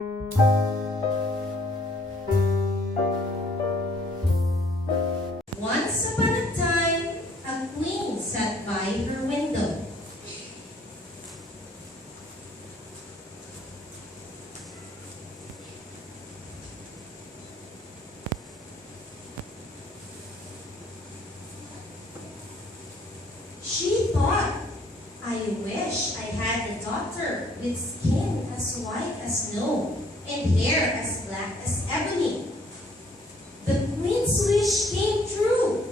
Once upon a time, a queen sat by her window. She thought, I wish I had a daughter with skin as white as snow and hair as black as ebony. The queen's wish came true,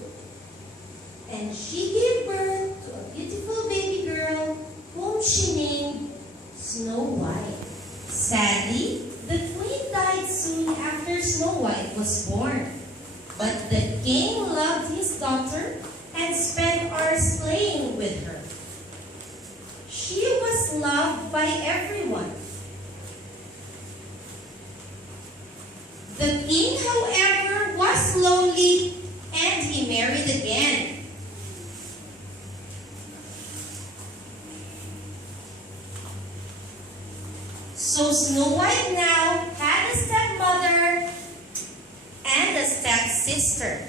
and she gave birth to a beautiful baby girl whom she named Snow White. Sadly, the queen died soon after Snow White was born, but the king loved his daughter and spent hours playing with her. She was loved by everyone. The king, however, was lonely and he married again. So Snow White now had a stepmother and a stepsister.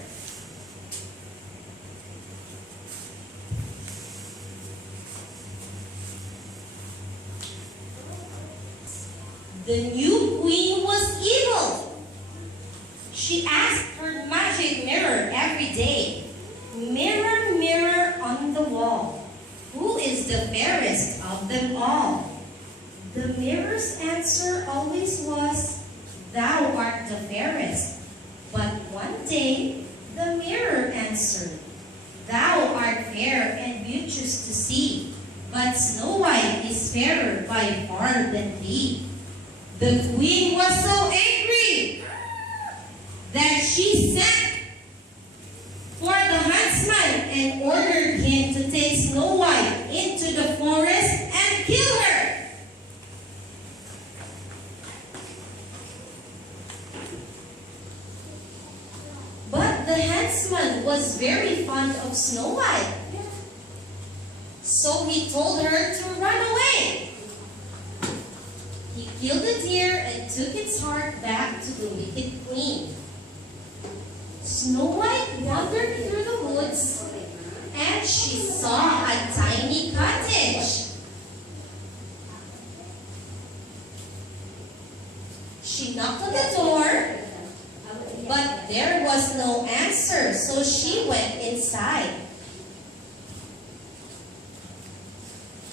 The new queen was evil. She asked her magic mirror every day, "Mirror, mirror on the wall, who is the fairest of them all?" The mirror's answer always was, "Thou art the fairest." But one day, the mirror answered, "Thou art fair and beauteous to see, but Snow White is fairer by far than thee." The queen was so angry that she sent for the huntsman and ordered him to take Snow White into the forest and kill her. But the huntsman was very fond of Snow White, so he told her to run away. He killed the deer and took its heart back to the wicked queen. Snow White wandered through the woods and she saw a tiny cottage. She knocked on the door, but there was no answer, so she went inside.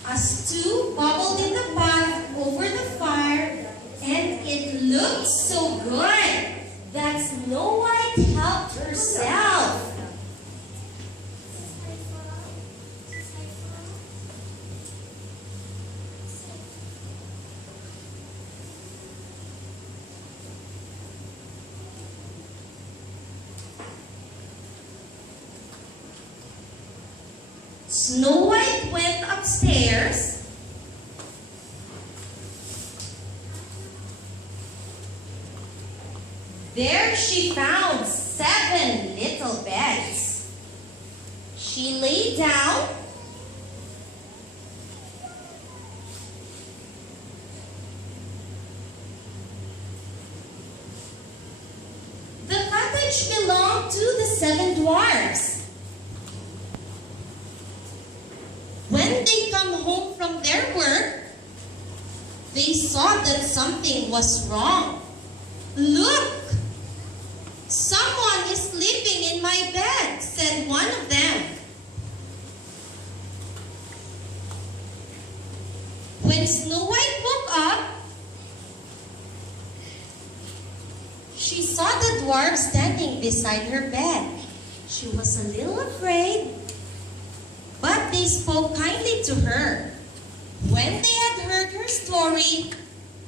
A stew bubbled in the pot over the fire, and it looked so good that Snow White helped herself. Snow White went upstairs. There she found 7 little beds. She lay down the cottage belonged to the 7 dwarfs. When they come home from their work, they saw that something was wrong. "Look! Someone is sleeping in my bed," said one of them. When Snow White woke up, she saw the dwarf standing beside her bed. She was a little afraid, but they spoke kindly to her. When they had heard her story,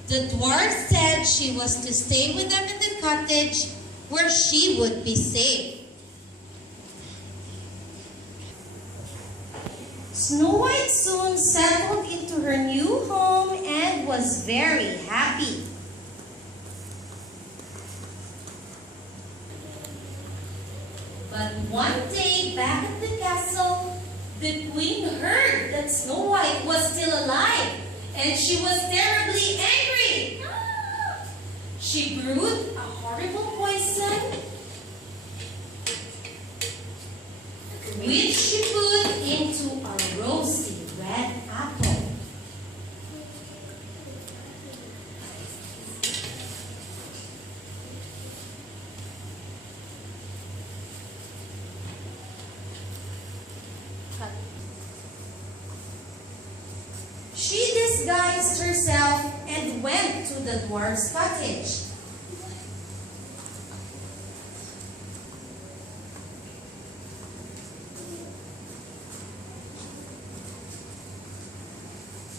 the dwarf said she was to stay with them in the cottage where she would be safe. Snow White soon settled into her new home and was very happy. But one day back at the castle, the queen heard that Snow White was still alive, and she was terribly angry. She brewed a horrible poison which she put into a rosy red apple. She disguised herself and went to the dwarf's cottage.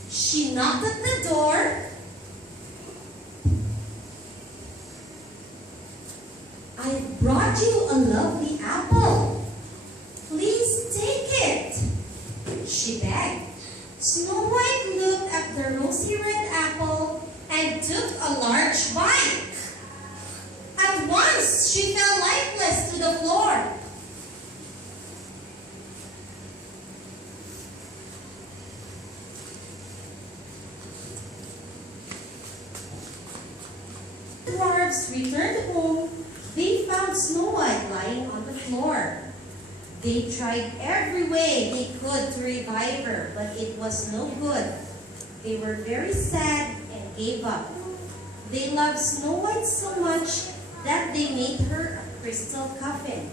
She knocked at the door. "I brought you a lovely apple. Please take it," she begged. Snow White looked at the rosy red apple and took a large bite. At once, she fell lifeless to the floor. The dwarfs returned home. They found Snow White lying on the floor. They tried every way they could to revive her, but it was no good. They were very sad and gave up. They loved Snow White so much that they made her a crystal coffin.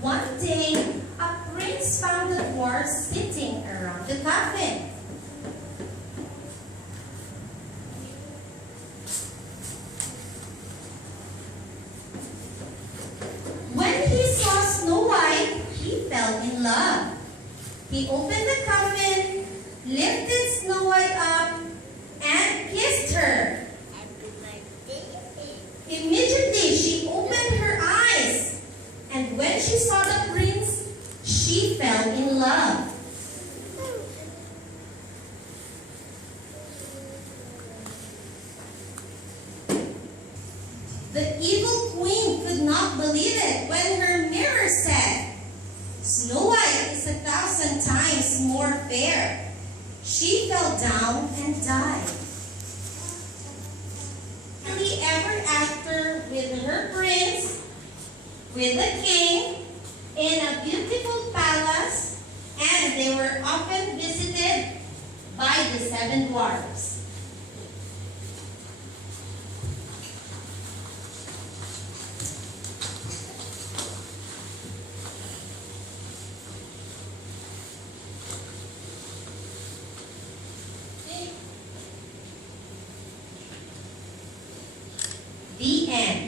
One day, a prince found the dwarfs sitting around the coffin. When he saw Snow White, he fell in love. He opened the coffin, lifted Snow White up, and kissed her. Immediately, she opened her eyes, and when she saw the prince, she fell in love. The evil queen could not believe it when her mirror said, "Snow White is 1,000 times more fair." She fell down and died. Happily ever after with her prince, with the king, in a beautiful palace, and they were often visited by the 7 dwarfs. The end.